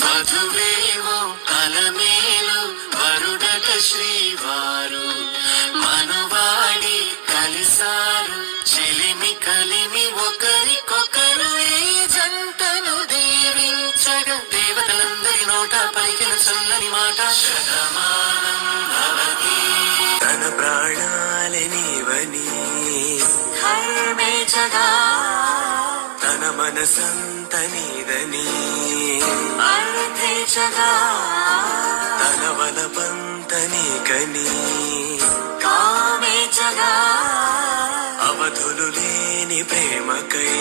వధువేవో అలమేలు వరుడట శ్రీవారు మనువాడి కలిసారు చెలిమి కలిమి ఒకరికొకరు ఈ జంటను దీవించగా దేవతలందరి నోట పలికిన చల్లని మాట శతమానం భవతి తన ప్రాణాలనివని ధర్మేచగా తన మనసంత నీదని అర్థేచగా తన వలపంత నీకని కామేచగా అవధులు లేని ప్రేమకై